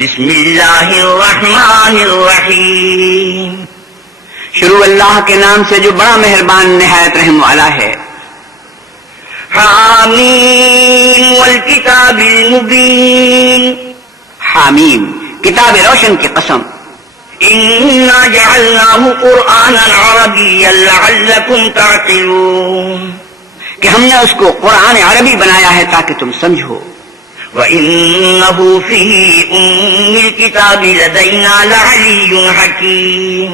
بسم اللہ الرحمن الرحیم، شروع اللہ کے نام سے جو بڑا مہربان نہایت رحم والا ہے۔ حامیم والکتاب المبین، حامیم کتاب روشن کی قسم۔ انا جعلناہ قرآنا عربیا لعلکم تعقلون، کہ ہم نے اس کو قرآن عربی بنایا ہے تاکہ تم سمجھو۔ وَإِنَّهُ فِي أُمِّ الْكِتَابِ لَدَيْنَا لَعَلِيٌّ حَكِيمٌ،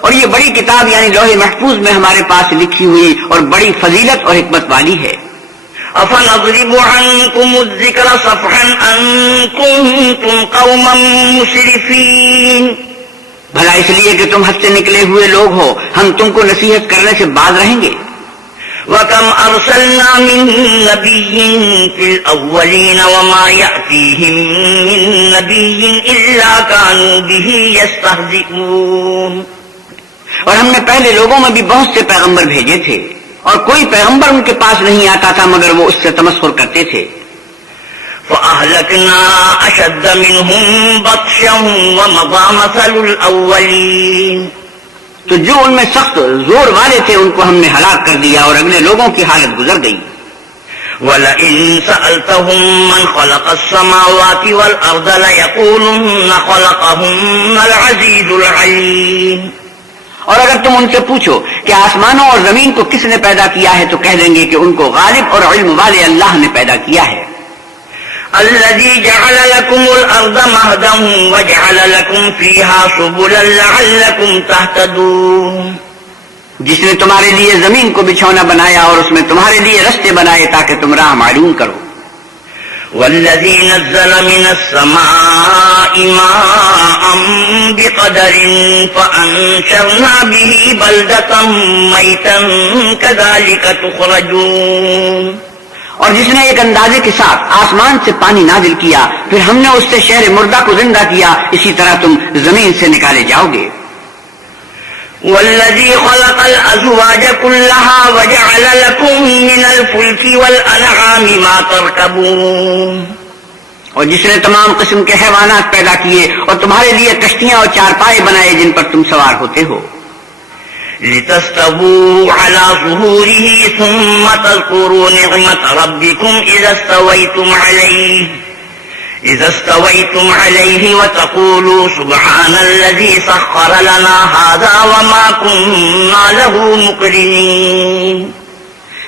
اور یہ بڑی کتاب یعنی لوح محفوظ میں ہمارے پاس لکھی ہوئی اور بڑی فضیلت اور حکمت والی ہے۔ أَفَنَضْرِبُ عَنْكُمُ الذِّكْرَ صَفْحًا أَن كُنتُمْ قَوْمًا مُسْرِفِينَ، بھلا اس لیے کہ تم حد سے نکلے ہوئے لوگ ہو ہم تم کو نصیحت کرنے سے باز رہیں گے۔ وَكَمْ أَرْسَلْنَا مِن نَّبِيٍّ فِي الْأَوَّلِينَ وَمَا يَأْتِيهِم مِّن نَّبِيٍّ إِلَّا كَانُوا بِهِ يَسْتَهْزِئُونَ، اور ہم نے پہلے لوگوں میں بھی بہت سے پیغمبر بھیجے تھے اور کوئی پیغمبر ان کے پاس نہیں آتا تھا مگر وہ اس سے تمسخر کرتے تھے۔ فَأَهْلَكْنَا أَشَدَّ مِنْهُمْ بَطْشًا وَمَضَىٰ مَثَلُ الْأَوَّلِينَ، تو جو ان میں سخت زور والے تھے ان کو ہم نے ہلاک کر دیا اور اگلے لوگوں کی حالت گزر گئی۔ وَلَئِن سَأَلْتَهُم مَّنْ خَلَقَ السَّمَاوَاتِ وَالْأَرْضَ لَيَقُولُنَّ خَلَقَهُنَّ الْعَزِيزُ الْعَلِيمُ، اور اگر تم ان سے پوچھو کہ آسمانوں اور زمین کو کس نے پیدا کیا ہے تو کہہ دیں گے کہ ان کو غالب اور علم والے اللہ نے پیدا کیا ہے۔ الَّذِي جَعَلَ لَكُمُ الْأَرْضَ مَهْدًا وَجَعَلَ لَكُمْ فِيهَا سُبُلًا لَعَلَّكُمْ تَهْتَدُونَ، جس نے تمہارے لیے زمین کو بچھونا بنایا اور اس میں تمہارے لیے رستے بنائے تاکہ تم راہ معلوم کرو۔ وَالَّذِي نَزَّلَ مِنَ السَّمَاءِ مَاءً بِقَدَرٍ فَأَنشَرْنَا بِهِ بَلْدَةً مَيْتًا كَذَلِكَ تُخْرَجُونَ، اور جس نے ایک اندازے کے ساتھ آسمان سے پانی نازل کیا پھر ہم نے اس سے شہر مردہ کو زندہ کیا، اسی طرح تم زمین سے نکالے جاؤ گے۔ وَالَّذِي خَلَقَ الْأَزْوَاجَ كُلَّهَا وَجَعَلَ لَكُم مِّنَ الْفُلْكِ وَالْأَنْعَامِ مَا تَرْكَبُونَ، اور جس نے تمام قسم کے حیوانات پیدا کیے اور تمہارے لیے کشتیاں اور چارپائے بنائے جن پر تم سوار ہوتے ہو۔ لِتَسْتَوُوا عَلَىٰ ظُهُورِهِ ثُمَّ تَذْكُرُوا نِعْمَةَ رَبِّكُمْ إِذَا اسْتَوَيْتُمْ عَلَيْهِ وَتَقُولُوا سُبْحَانَ الَّذِي سَخَّرَ لَنَا هَٰذَا وَمَا كُنَّا لَهُ مُقْرِنِينَ،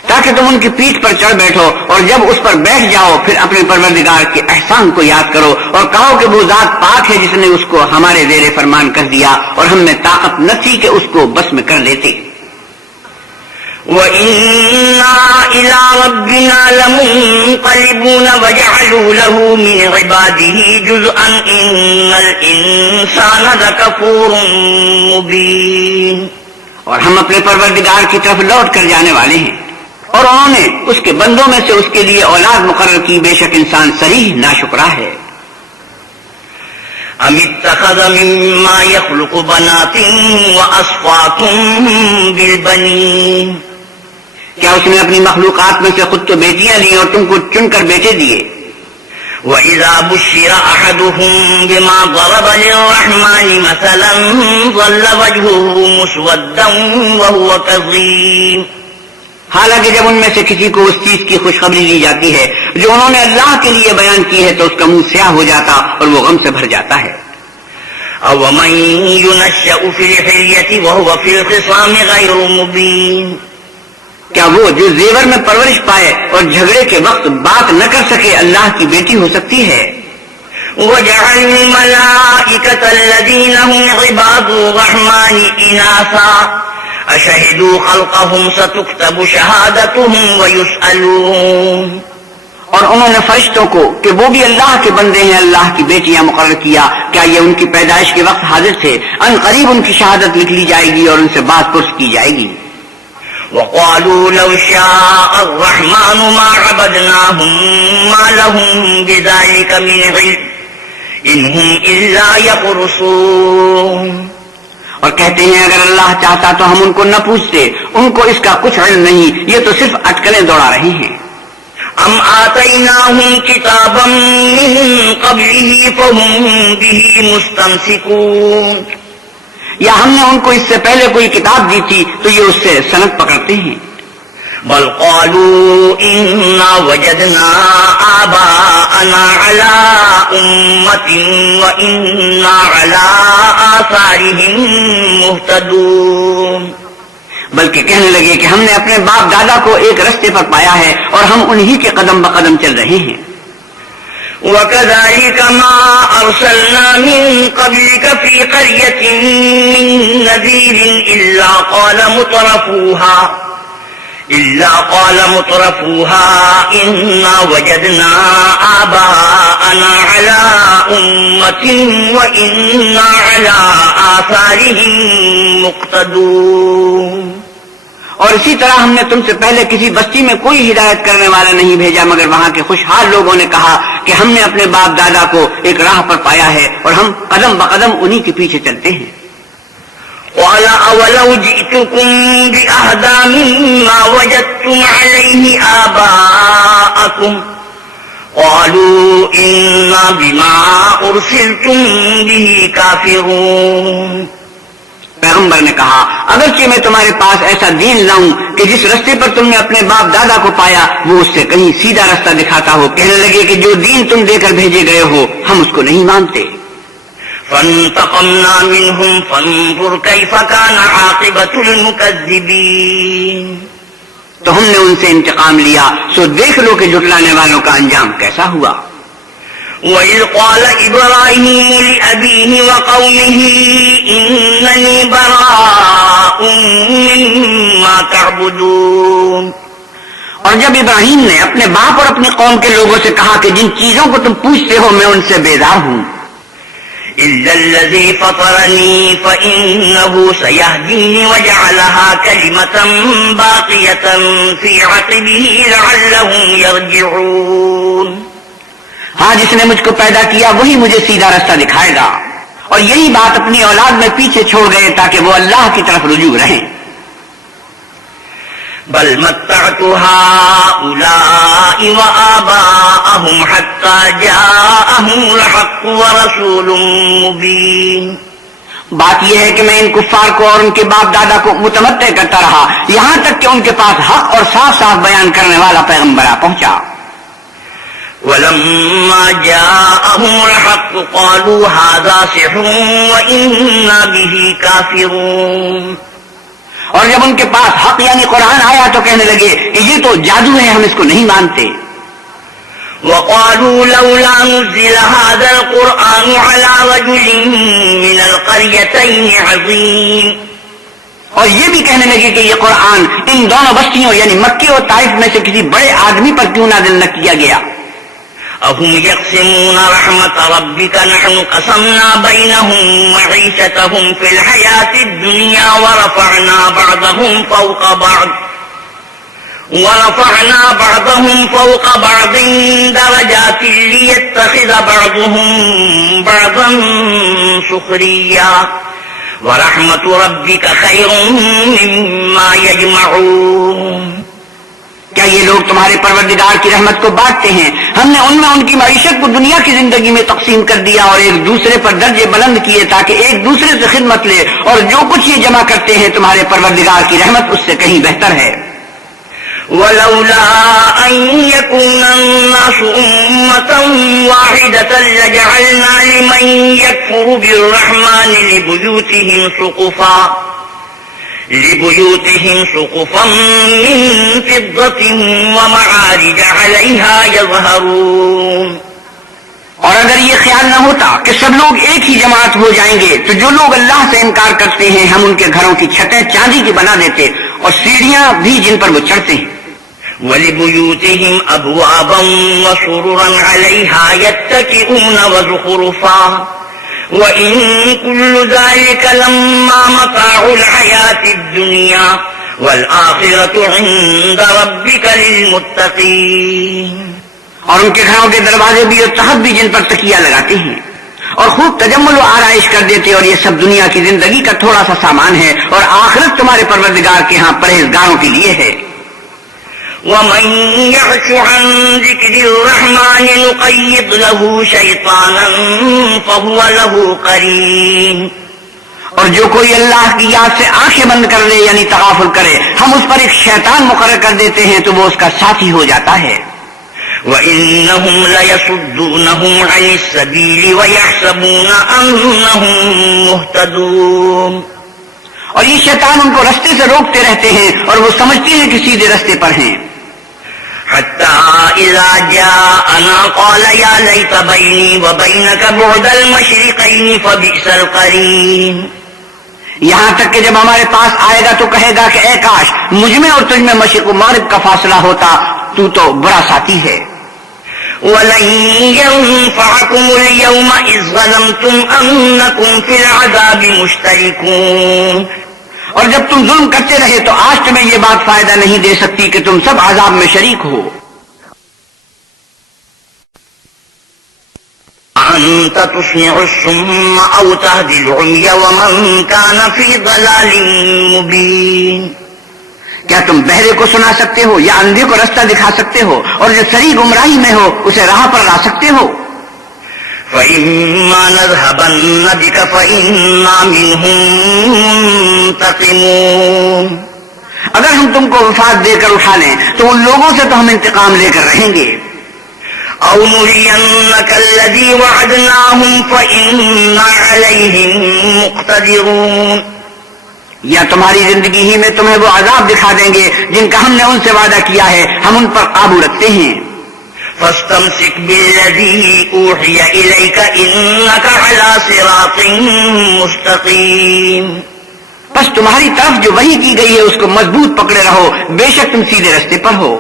تاکہ تم ان کی پیٹھ پر چڑھ بیٹھو اور جب اس پر بیٹھ جاؤ پھر اپنے پروردگار کے احسان کو یاد کرو اور کہو کہ وہ ذات پاک ہے جس نے اس کو ہمارے زیر فرمان کر دیا اور ہم میں طاقت نہ تھی کہ اس کو بس میں کر لیتے۔ وَإِنَّا إِلَىٰ رَبِّنَا لَمُنقَلِبُونَ وَجَعَلُوا لَهُ مِنْ عِبَادِهِ جُزْءًا إِنَّ الْإِنسَانَ لَكَفُورٌ مُّبِينٌ، اور ہم اپنے پروردگار کی طرف لوٹ کر جانے والے ہیں اور انہوں نے اس کے بندوں میں سے اس کے لیے اولاد مقرر کی، بے شک انسان صریح ناشکرا ہے۔ أَمِ اتَّخَذَ مِمَّا يَخْلُقُ بَنَاتٍ وَأَصْفَاكُم بِالْبَنِينَ، کیا اس نے اپنی مخلوقات میں سے خود تو بیٹیاں لی اور تم کو چن کر بیٹے دیے؟ وَإِذَا بُشِّرَ أَحَدُهُم بِمَا ضَرَبَ لِلرَّحْمَٰنِ مَثَلًا ظَلَّ وَجْهُهُ مُسْوَدًّا وَهُوَ كَظِيمٌ، حالانکہ جب ان میں سے کسی کو اس چیز کی خوشخبری دی جاتی ہے جو انہوں نے اللہ کے لیے بیان کی ہے تو اس کا منہ سیاہ ہو جاتا اور وہ غم سے بھر جاتا ہے۔ أَوَمَن يُنَشَّأُ فِي الْحِلْيَةِ وَهُوَ فِي الْخِصَامِ غَيْرُ مُبِينٍ، کیا وہ جو زیور میں پرورش پائے اور جھگڑے کے وقت بات نہ کر سکے اللہ کی بیٹی ہو سکتی ہے؟ وَجَعَلَ الْمَلَائِكَةَ الَّذِينَ هُمْ عِبَادُ الرَّحْمَٰنِ إِنَاثًا أَشَهِدُوا خَلْقَهُمْ سَتُكْتَبُ شَهَادَتُهُمْ وَيُسْأَلُونَ، اور انہوں نے فرشتوں کو کہ وہ بھی اللہ کے بندے ہیں اللہ کی بیٹیاں مقرر کیا، کیا یہ ان کی پیدائش کے وقت حاضر تھے؟ ان قریب ان کی شہادت لکھ لی جائے گی اور ان سے بات پرس کی جائے گی۔ وَقَالُوا لَوْ شَاءَ الرَّحْمَٰنُ مَا عَبَدْنَاهُم مَّا لَهُم بِذَٰلِكَ مِنْ عِلْمٍ إِنْ هُمْ إِلَّا يَخْرُصُونَ، اور کہتے ہیں اگر اللہ چاہتا تو ہم ان کو نہ پوچھتے، ان کو اس کا کچھ علم نہیں، یہ تو صرف اٹکلیں دوڑا رہے ہیں۔ ام آتیناہم کتابا من قبلہ فہم بہ مستمسکون، یا ہم نے ان کو اس سے پہلے کوئی کتاب دی تھی تو یہ اس سے سند پکڑتے ہیں. بل قالوا انا وجدنا آباءنا على امة وانا على آثارهم مهتدون، بلکہ کہنے لگے کہ ہم نے اپنے باپ دادا کو ایک رستے پر پایا ہے اور ہم انہی کے قدم بقدم چل رہے ہیں. وَكَذَلِكَ مَا أَرْسَلْنَا مِن قَبْلِكَ فِي قَرْيَةٍ مِّن نَّذِيرٍ إِلَّا قَالَ مُتْرَفُوهَا إِنَّا وَجَدْنَا آبَاءَنَا عَلَىٰ أُمَّةٍ وَإِنَّا عَلَىٰ آثَارِهِم مُّقْتَدُونَ. اور اسی طرح ہم نے تم سے پہلے کسی بستی میں کوئی ہدایت کرنے والا نہیں بھیجا مگر وہاں کے خوشحال لوگوں نے کہا کہ ہم نے اپنے باپ دادا کو ایک راہ پر پایا ہے اور ہم قدم بقدم انہی کے پیچھے چلتے ہیں. قَالَ أَوَلَوْ جِئْتُكُم بِأَهْدَىٰ مِمَّا وَجَدتُّمْ عَلَيْهِ آبَاءَكُمْ قَالُوا إِنَّا بِمَا أُرْسِلْتُم بِهِ كَافِرُونَ. پیغمبر نے کہا اگرچہ میں تمہارے پاس ایسا دین لاؤں کہ جس رستے پر تم نے اپنے باپ دادا کو پایا وہ اس سے کہیں سیدھا رستہ دکھاتا ہو، کہنے لگے کہ جو دین تم دے کر بھیجے گئے ہو ہم اس کو نہیں مانتے. فَانْتَقَمْنَا مِنْهُمْ فَانظُرْ كَيْفَ كَانَ عَاقِبَةُ الْمُكَذِّبِينَ. تو ہم نے ان سے انتقام لیا سو دیکھ لو کہ جھٹلانے والوں کا انجام کیسا ہوا. وَإِذْ قَالَ إِبْرَاهِيمُ لِأَبِيهِ وَقَوْمِهِ إِنَّنِي بَرَاءٌ مِّمَّا تَعْبُدُونَ. اور جب ابراہیم نے اپنے باپ اور اپنی قوم کے لوگوں سے کہا کہ جن چیزوں کو تم پوچھتے ہو میں ان سے بیزار ہوں، إِلَّا الَّذِي فَطَرَنِي فَإِنَّهُ سَيَهْدِينِ وَجَعَلَهَا كَلِمَةً بَاقِيَةً فِي عَقِبِهِ لَعَلَّهُمْ يَرْجِعُونَ. ہاں جس نے مجھ کو پیدا کیا وہی مجھے سیدھا رستہ دکھائے گا، اور یہی بات اپنی اولاد میں پیچھے چھوڑ گئے تاکہ وہ اللہ کی طرف رجوع رہیں. بل متعت هؤلاء وآباءهم حتى جاءهم الحق ورسول مبين. بات یہ ہے کہ میں ان کفار کو اور ان کے باپ دادا کو متمتع کرتا رہا یہاں تک کہ ان کے پاس حق اور صاف صاف بیان کرنے والا پیغمبر آ پہنچا. ولما جاءهم الحق قالوا هذا سحر وإنا به كافرون. اور جب ان کے پاس حق یعنی قرآن آیا تو کہنے لگے کہ یہ تو جادو ہے، ہم اس کو نہیں مانتے. وقالوا لولا نزل هذا القرآن على رجل من القريتين عظيم. اور یہ بھی کہنے لگے کہ یہ قرآن ان دونوں بستیوں یعنی مکے اور طائف میں سے کسی بڑے آدمی پر کیوں نازل نہ کیا گیا. أهم يقسمون رحمة ربك نحن قسمنا بينهم معيشتهم في الحياة الدنيا ورفعنا بعضهم فوق بعض درجات ليتخذ بعضهم بعضا سخريا ورحمة ربك خير مما يجمعون. کیا یہ لوگ تمہارے پروردگار کی رحمت کو بانٹتے ہیں؟ ہم نے ان میں ان کی معیشت کو دنیا کی زندگی میں تقسیم کر دیا اور ایک دوسرے پر درجے بلند کیے تاکہ ایک دوسرے سے خدمت لے، اور جو کچھ یہ جمع کرتے ہیں تمہارے پروردگار کی رحمت اس سے کہیں بہتر ہے. ولولا أن يكون الناس أمة واحدة لجعلنا لمن يكفر بالرحمن لبيوتهم سقفا من فضة ومعارج عليها يظهرون. اور اگر یہ خیال نہ ہوتا کہ سب لوگ ایک ہی جماعت ہو جائیں گے تو جو لوگ اللہ سے انکار کرتے ہیں ہم ان کے گھروں کی چھتیں چاندی کی بنا دیتے اور سیڑھیاں بھی جن پر وہ چڑھتے ہیں. وَلِبُيُوتِهِمْ أَبْوَابًا وَسُرُرًا عَلَيْهَا يَتَّكِئُونَ وَزُخْرُفًا وَإِن كُلُّ ذَلِكَ لَمَّا مَتَاعُ الْحَيَاةِ الدُّنْيَا وَالْآخِرَةُ عِندَ رَبِّكَ لِلْمُتَّقِينَ. اور ان کے گھروں کے دروازے بھی اور تخت بھی جن پر تکیہ لگاتے ہیں اور خوب تجمل و آرائش کر دیتے، اور یہ سب دنیا کی زندگی کا تھوڑا سا سامان ہے، اور آخرت تمہارے پروردگار کے ہاں پرہیزگاروں کے لیے ہے. ومن يعش عن ذكر الرحمن نقيض له شيطانا فهو له قرين. اور جو کوئی اللہ کی یاد سے آنکھیں بند کر لے یعنی تغافل کرے ہم اس پر ایک شیطان مقرر کر دیتے ہیں تو وہ اس کا ساتھی ہو جاتا ہے. وَإِنَّهُمْ لَيَصُدُّونَهُمْ عَنِ السَّبِيلِ وَيَحْسَبُونَ أَنَّهُمْ مُهْتَدُونَ. اور یہ شیطان ان کو رستے سے روکتے رہتے ہیں اور وہ سمجھتے ہیں کہ سیدھے رستے پر ہیں. حَتَّى إِذَا جَاءَنَا قَالَ يَا لَيْتَ بَيْنِي وَبَيْنَكَ بُعْدَ الْمَشْرِقَيْنِ فَبِئْسَ الْقَرِينُ. یہاں تک کہ جب ہمارے پاس آئے گا تو کہے گا کہ اے کاش مجھ میں اور تجھ میں مشرق و مغرب کا فاصلہ ہوتا، تو برا ساتھی ہے. وَلَن يَنفَعَكُمُ الْيَوْمَ إِذْ ظَلَمْتُمْ أَنَّكُمْ فِي الْعَذَابِ مُشْتَرِكُونَ. اور جب تم ظلم کرتے رہے تو آج تمہیں یہ بات فائدہ نہیں دے سکتی کہ تم سب عذاب میں شریک ہو. أَنْتَ تُسْمِعُ الصُّمَّ أَوْ تَهْدِي الْعُمْيَ وَمَنْ كَانَ فِي ضَلَالٍ مُبِينٍ. کیا تم بہرے کو سنا سکتے ہو یا اندھے کو رستہ دکھا سکتے ہو اور جو سری گمراہی میں ہو اسے راہ پر لا سکتے ہو؟ فَإِمَّا نَذْهَبَنَّ بِكَ فَإِنَّا مِنْهُمْ مُنْتَقِمُونَ. اگر ہم تم کو وفات دے کر اٹھا لیں تو ان لوگوں سے تو ہم انتقام لے کر رہیں گے. أَوْ نُرِيَنَّكَ الَّذِي وَعَدْنَاهُمْ فَإِنَّا عَلَيْهِمْ مُقْتَدِرُونَ. یا تمہاری زندگی ہی میں تمہیں وہ عذاب دکھا دیں گے جن کا ہم نے ان سے وعدہ کیا ہے، ہم ان پر قابو رکھتے ہیں. فَاسْتَمْسِكْ بِالَّذِي أُوحِيَ إِلَيْكَ إِنَّكَ عَلَى صِرَاطٍ مُسْتَقِيمٍ. بس تمہاری طرف جو وحی کی گئی ہے اس کو مضبوط پکڑے رہو، بے شک تم سیدھے رستے پر ہو.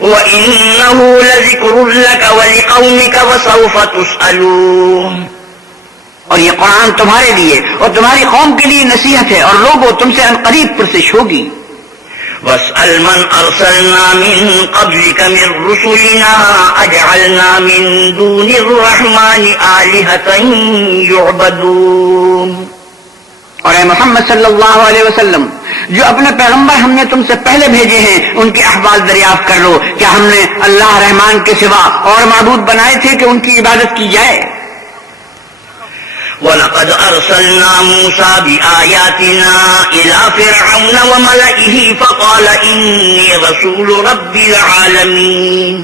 وَإِنَّهُ لَذِكْرٌ لَكَ وَلِقَوْمِكَ وَسَوْفَ تُسْأَلُونَ. اور یہ قرآن تمہارے لیے اور تمہاری قوم کے لیے نصیحت ہے اور لوگوں تم سے عنقریب پرسش ہوگی. وَاسْأَلْ مَنْ أَرْسَلْنَا مِنْ قَبْلِكَ مِنْ رُسُلِنَا أَجْعَلْنَا مِنْ دُونِ الرَّحْمَنِ آلِهَةً يُعْبَدُونَ. اور اے محمد صلی اللہ علیہ وسلم، جو اپنے پیغمبر ہم نے تم سے پہلے بھیجے ہیں ان کے احوال دریافت کر لو. کیا ہم نے اللہ رحمان کے سوا اور معبود بنائے تھے کہ ان کی عبادت کی جائے؟ وَلَقَدْ أَرْسَلْنَا مُوسَى بِآيَاتِنَا إِلَى فِرْعَوْنَ وَمَلَئِهِ فَقَالَ إِنِّي رَسُولُ رَبِّ الْعَالَمِينَ.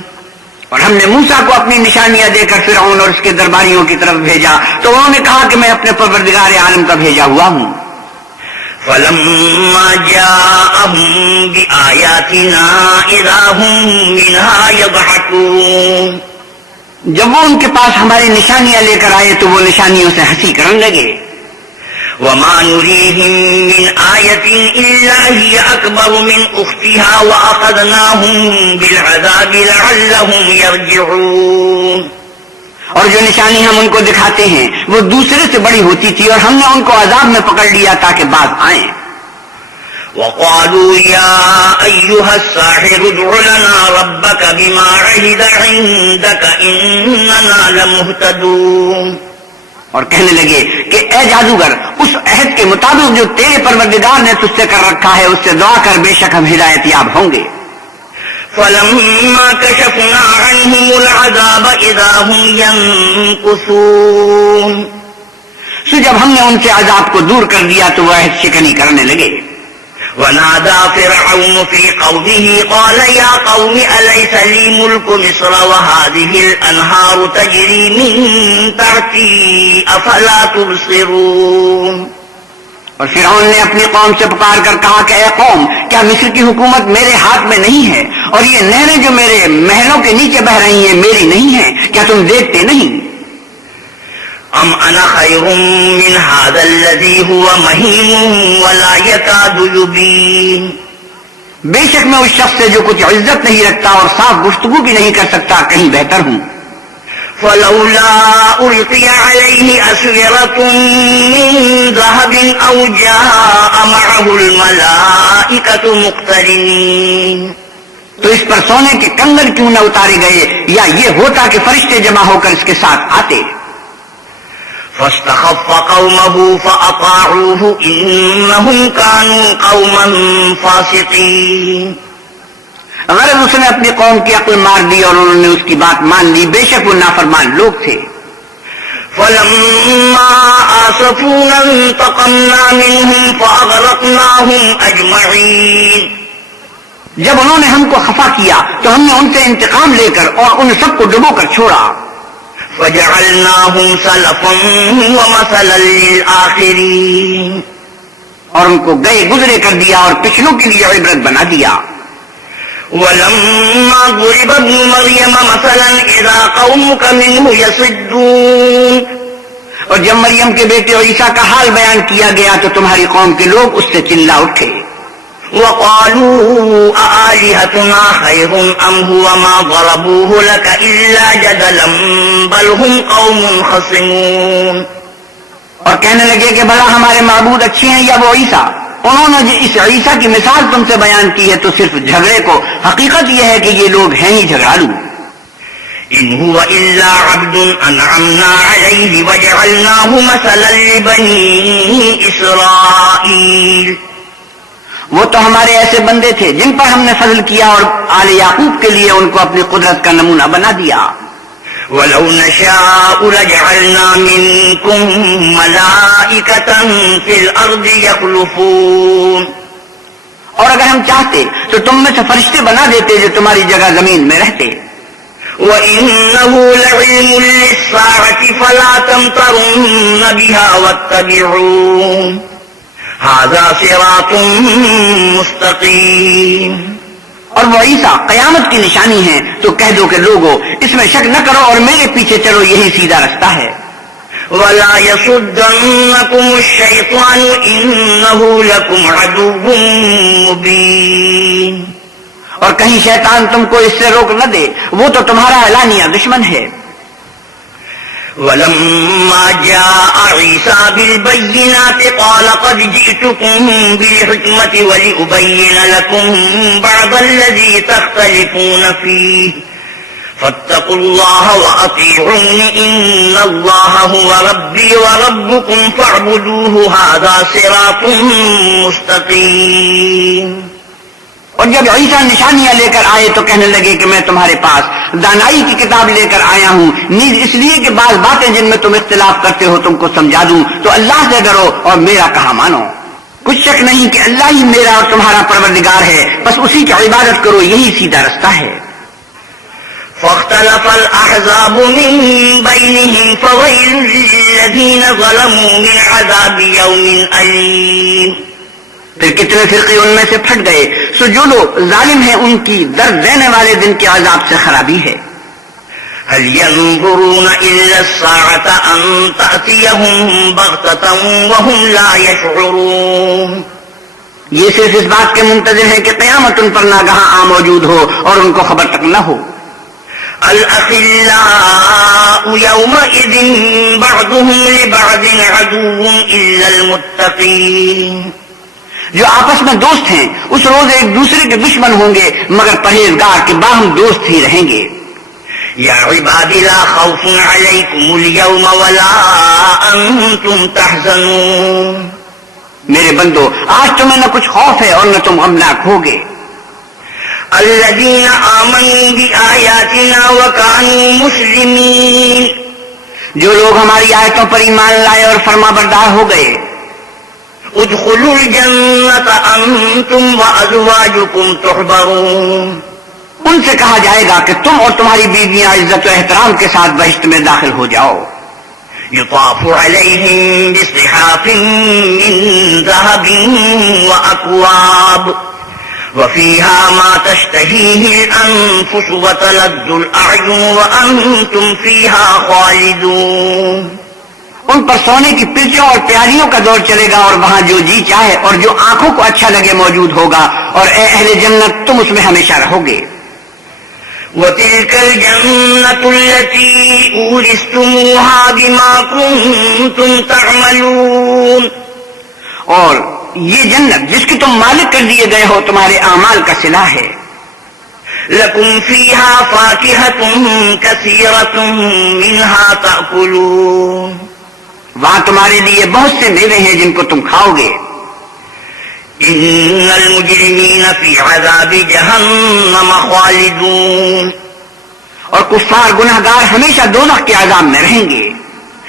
اور ہم نے موسیٰ کو اپنی نشانیاں دے کر فرعون اور اس کے درباریوں کی طرف بھیجا تو انہوں نے کہا کہ میں اپنے پروردگار عالم کا بھیجا ہوا ہوں. فَلَمَّا جَاءَهُم بِآيَاتِنَا إِذَا هُم مِّنْهَا يَضْحَكُونَ. جب وہ ان کے پاس ہماری نشانیاں لے کر آئے تو وہ نشانیوں سے ہنسی کرنے لگے. وَمَا نُرِيهِم مِّنْ آيَةٍ إِلَّا هِيَ أَكْبَرُ مِنْ أُخْتِهَا وَأَخَذْنَاهُم بِالْعَذَابِ لَعَلَّهُم يَرْجِعُونَ. اور جو نشانی ہم ان کو دکھاتے ہیں وہ دوسرے سے بڑی ہوتی تھی اور ہم نے ان کو عذاب میں پکڑ لیا تاکہ باز آئیں. وَقَالُوا يَا أَيُّهَا السَّاحِرُ ادْعُ لَنَا رَبَّكَ بِمَا عَهِدَ عِندَكَ إِنَّنَا لَمُهْتَدُونَ. اور کہنے لگے کہ اے جادوگر اس عہد کے مطابق جو تیرے پروردگار نے تجھ سے کر رکھا ہے اس سے دعا کر، بے شک ہم ہدایت یاب ہوں گے. فَلَمَّا كَشَفْنَا عَنْهُمُ الْعَذَابَ إِذَا هُمْ يَنْكُثُونَ. سو جب ہم نے ان سے عذاب کو دور کر دیا تو وہ عہد شکنی کرنے لگے. وَنَادَى فِرْعَوْنُ فِي قَوْمِهِ قَالَ يَا قَوْمِ أَلَيْسَ لِي مُلْكُ مِصْرَ وَهَٰذِهِ الْأَنْهَارُ تَجْرِي مِن تَحْتِي أَفَلَا تُبْصِرُونَ. اور فرعون نے اپنی قوم سے پکار کر کہا کہ اے قوم، کیا مصر کی حکومت میرے ہاتھ میں نہیں ہے اور یہ نہریں جو میرے محلوں کے نیچے بہ رہی ہیں میری نہیں ہیں؟ کیا تم دیکھتے نہیں؟ أَمْ أَنَا خَيْرٌ مِّنْ هَٰذَا الَّذِي هُوَ مَهِينٌ وَلَا يَكَادُ يُبِينُ. بے شک میں اس شخص سے جو کچھ عزت نہیں رکھتا اور صاف گفتگو بھی نہیں کر سکتا کہیں بہتر ہوں. فَلَوْلَا أُلْقِيَ عَلَيْهِ أَسْوِرَةٌ مِّن ذَهَبٍ أَوْ جَاءَ مَعَهُ الْمَلَائِكَةُ مُقْتَرِنِينَ. تو اس پر سونے کے کنگن کیوں نہ اتارے گئے یا یہ ہوتا کہ فرشتے جمع ہو کر اس کے ساتھ آتے. فَاسْتَخَفَّ قَوْمَهُ فَأَطَاعُوهُ إِنَّهُمْ كَانُوا قَوْمًا فَاسِقِينَ. غرض اس نے اپنی قوم کی عقل مار دی اور انہوں نے اس کی بات مان لی، بے شک وہ نافرمان لوگ تھے۔ فلما آسفونا انتقمنا منهم فأغرقناهم أجمعين۔ جب انہوں نے ہم کو خفا کیا تو ہم نے ان سے انتقام لے کر اور ان سب کو ڈبو کر چھوڑا۔ فجعلناهم سلفا ومثلا للآخرين۔ اور ان کو گئے گزرے کر دیا اور پچھلوں کے لیے عبرت بنا دیا۔ ولما ضرب ابن مريم مثلا إذا قومك منه يصدون۔ اور جب مریم کے بیٹے عیسیٰ کا حال بیان کیا گیا تو تمہاری قوم کے لوگ اس سے چلا اٹھے۔ وقالوا أآلهتنا خير أم هو ما ضربوه لك إلا جدلا بل هم قوم خصمون۔ اور کہنے لگے کہ بھلا ہمارے معبود اچھے ہیں یا وہ عیسیٰ؟ انہوں نے اس عیسیٰ کی مثال تم سے بیان کی ہے تو صرف جھگڑے کو، حقیقت یہ ہے کہ یہ لوگ ہیں ہی جھگڑالو۔ إن هو إلا عبد أنعمنا عليه وجعلناه مثلا لبني إسرائيل۔ وہ تو ہمارے ایسے بندے تھے جن پر ہم نے فضل کیا اور آل یعقوب کے لیے ان کو اپنی قدرت کا نمونہ بنا دیا۔ وَلَوْ نَشَاءُ لَجَعَلْنَا مِنكُم مَّلَائِكَةً فِي الْأَرْضِ يَخْلُفُونَ۔ اور اگر ہم چاہتے تو تم میں سے فرشتے بنا دیتے جو تمہاری جگہ زمین میں رہتے۔ وَإِنَّهُ لَعِلْمٌ لِّلسَّاعَةِ فَلَا تَمْتَرُنَّ بِهَا وَاتَّبِعُونِ هَٰذَا صِرَاطٌ مُّسْتَقِيمٌ۔ اور وہ عیسیٰ قیامت کی نشانی ہے تو کہہ دو کہ لوگو اس میں شک نہ کرو اور میرے پیچھے چلو، یہی سیدھا رستہ ہے۔ وَلَا يَصُدَّنَّكُمُ الشَّيْطَانُ إِنَّهُ لَكُمْ عَدُوٌّ مُّبِينٌ۔ اور کہیں شیطان تم کو اس سے روک نہ دے، وہ تو تمہارا اعلانیہ دشمن ہے۔ وَلَمَّا جَاءَ عِيسَىٰ بِالْبَيِّنَاتِ قَالَ قَدْ جِئْتُكُم بِالْحِكْمَةِ وَلِأُبَيِّنَ لَكُم بَعْضَ الَّذِي تَخْتَلِفُونَ فِيهِ فَاتَّقُوا اللَّهَ وَأَطِيعُونِ إِنَّ اللَّهَ هُوَ رَبِّي وَرَبُّكُمْ فَاعْبُدُوهُ هَٰذَا صِرَاطٌ مُّسْتَقِيمٌ۔ اور جب عیسیٰ نشانیاں لے کر آئے تو کہنے لگے کہ میں تمہارے پاس دانائی کی کتاب لے کر آیا ہوں، نیز اس لیے کہ بعض باتیں جن میں تم اختلاف کرتے ہو تم کو سمجھا دوں، تو اللہ سے ڈرو اور میرا کہا مانو۔ کچھ شک نہیں کہ اللہ ہی میرا اور تمہارا پروردگار ہے، بس اسی کی عبادت کرو، یہی سیدھا رستہ ہے۔ فاختلف الأحزاب من بينهم فويل للذين ظلموا من عذاب يوم أليم۔ پھر کتنے فرقے ان میں سے پھٹ گئے، سو جو لوگ ظالم ہیں ان کی درد دینے والے دن کے عذاب سے خرابی ہے۔ هل ينظرون إلا الساعة أن تأتيهم بغتة وهم لا يشعرون۔ یہ صرف اس بات کے منتظر ہے کہ قیامت ان پر ناگہاں آ موجود ہو اور ان کو خبر تک نہ ہو۔ الأخلاء يومئذ بعضهم لبعض عدو إلا المتقين۔ جو آپس میں دوست ہیں اس روز ایک دوسرے کے دشمن ہوں گے مگر پرہیزگار کے باہم دوست ہی رہیں گے۔ یا عباد لا خوف علیکم اليوم ولا انتم تحزنون۔ میرے بندو آج تمہیں نہ کچھ خوف ہے اور نہ تم غمناک ہوگے۔ الذین آمنوا بآیاتنا وکانوا مسلمین۔ جو لوگ ہماری آیتوں پر ایمان لائے اور فرما بردار ہو گئے۔ ادخلوا الجنة انتم وازواجکم تحبرون۔ ان سے کہا جائے گا کہ تم اور تمہاری بیویاں عزت و احترام کے ساتھ بہشت میں داخل ہو جاؤ۔ یطاف علیہم بصحاف من ذهب وأكواب وفيها ما تشتهيه الأنفس وتلذ الأعين وأنتم فيها خالدون۔ ان پر سونے کی پرچوں اور پیالیوں کا دور چلے گا اور وہاں جو جی چاہے اور جو آنکھوں کو اچھا لگے موجود ہوگا، اور اے اہل جنت تم اس میں ہمیشہ رہو گے۔ وَتِلْكَ الْجَنَّةُ الَّتِي أُورِثْتُمُوهَا بِمَا كُنتُمْ تَعْمَلُونَ۔ اور یہ جنت جس کی تم مالک کر دیے گئے ہو تمہارے اعمال کا صلہ ہے۔ لَكُمْ فِيهَا فَاكِهَةٌ كَثِيرَةٌ مِنْهَا تَأْكُلُونَ۔ وہاں تمہارے لیے بہت سے میوے ہیں جن کو تم کھاؤ گے۔ إن المجرمين في عذاب جهنم خالدون. اور کفار گناہگار ہمیشہ دوزخ کے عذاب میں رہیں گے.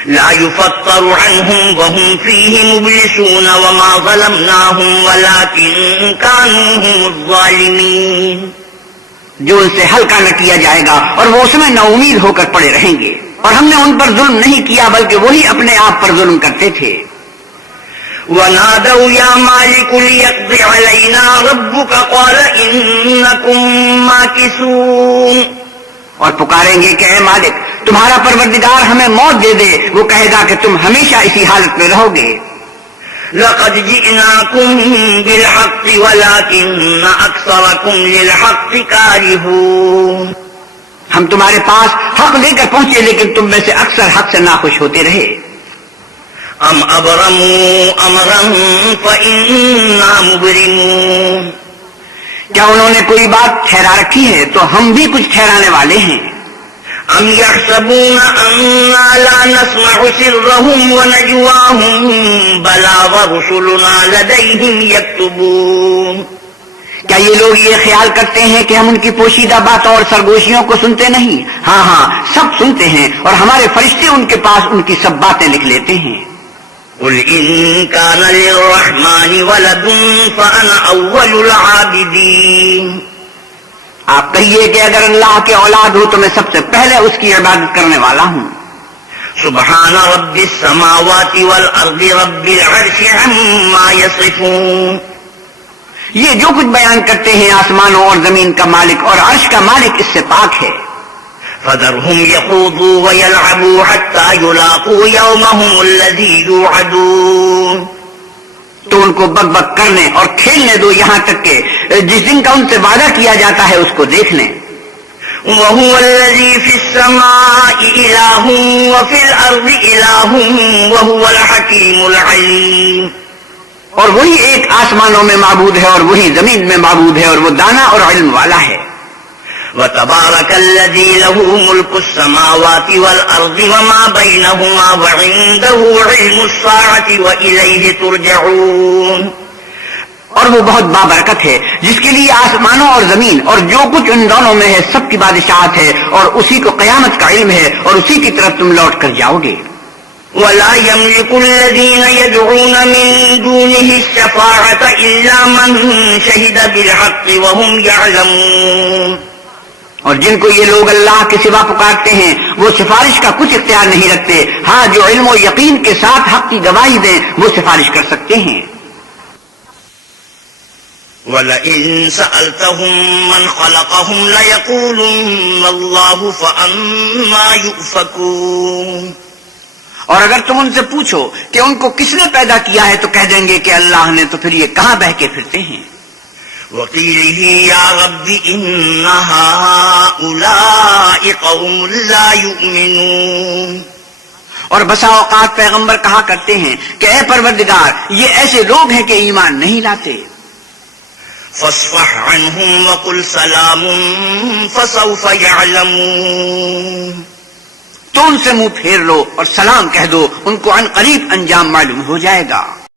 لا يفتر عنهم وهم فيه مبلسون وما ظلمناهم ولكن كانوا هم الظالمين. جو ان سے ہلکا نہ کیا جائے گا اور وہ اس میں نا امید ہو کر پڑے رہیں گے. اور ہم نے ان پر ظلم نہیں کیا بلکہ وہی اپنے آپ پر ظلم کرتے تھے. ونادوا يا مالك ليقض علينا ربك قال إنكم ماكثون. اور پکاریں گے کہ اے مالک تمہارا پروردگار ہمیں موت دے دے. وہ کہے گا کہ تم ہمیشہ اسی حالت میں رہو گے. لقد جئناكم بالحق ولكن أكثركم للحق كارهون. ہم تمہارے پاس حق لے کر پہنچے لیکن تم میں سے اکثر حق سے ناخوش ہوتے رہے. ام ابرموا امرا فإنا مبرمون. کیا انہوں نے کوئی بات ٹھہرا رکھی ہے تو ہم بھی کچھ ٹھہرانے والے ہیں. ام يحسبون أنا لا نسمع سرهم ونجواهم بلى ورسلنا لديهم يكتبون. کیا یہ لوگ یہ خیال کرتے ہیں کہ ہم ان کی پوشیدہ باتوں اور سرگوشیوں کو سنتے نہیں؟ ہاں سب سنتے ہیں اور ہمارے فرشتے ان کے پاس ان کی سب باتیں لکھ لیتے ہیں. قل إن كان للرحمن ولد فأنا أول العابدين. آپ کہیے کہ اگر اللہ کے اولاد ہو تو میں سب سے پہلے اس کی عبادت کرنے والا ہوں. سبحان رب السماوات والأرض رب العرش عما يصفون. یہ جو کچھ بیان کرتے ہیں آسمانوں اور زمین کا مالک اور عرش کا مالک اس سے پاک ہے. فذرهم يخوضوا ويلعبوا حتى يلاقوا يومهم الذي يوعدون. تو ان کو بک بک کرنے اور کھیلنے دو یہاں تک کہ جس دن کا ان سے وعدہ کیا جاتا ہے اس کو دیکھ لیں. وهو الذي في السماء إله وفي الأرض إله وهو الحكيم العليم. اور وہی ایک آسمانوں میں معبود ہے اور وہی زمین میں معبود ہے اور وہ دانا اور علم والا ہے. وتبارك الذي له ملك السماوات والأرض وما بينهما وعنده علم الساعة وإليه ترجعون. اور وہ بہت بابرکت ہے جس کے لیے آسمانوں اور زمین اور جو کچھ ان دونوں میں ہے سب کی بادشاہت ہے اور اسی کو قیامت کا علم ہے اور اسی کی طرف تم لوٹ کر جاؤ گے. ولا يملك الذين يدعون من دونه الشفاعة إلا من شهد بالحق وهم يعلمون. اور جن کو یہ لوگ اللہ کے سوا پکارتے ہیں وہ سفارش کا کچھ اختیار نہیں رکھتے. ہاں جو علم و یقین کے ساتھ حق کی گواہی دیں وہ سفارش کر سکتے ہیں. وَلَئِن سَأَلْتَهُم مَّنْ خَلَقَهُمْ لَيَقُولُنَّ اللَّهُ فَأَنَّىٰ يُؤْفَكُونَ. اور اگر تم ان سے پوچھو کہ ان کو کس نے پیدا کیا ہے تو کہہ دیں گے کہ اللہ نے. تو پھر یہ کہاں بہہ کے پھرتے ہیں. وَقِيلِهِ يَا رَبِّ إِنَّ هَٰؤُلَاءِ قَوْمٌ لَّا يُؤْمِنُونَ. اور بسا اوقات پیغمبر کہا کرتے ہیں کہ اے پروردگار یہ ایسے لوگ ہیں کہ ایمان نہیں لاتے. فاصفح عنهم وقل سلام فسوف يعلمون. تو ان سے منہ پھیر لو اور سلام کہہ دو ان کو عن قریب انجام معلوم ہو جائے گا.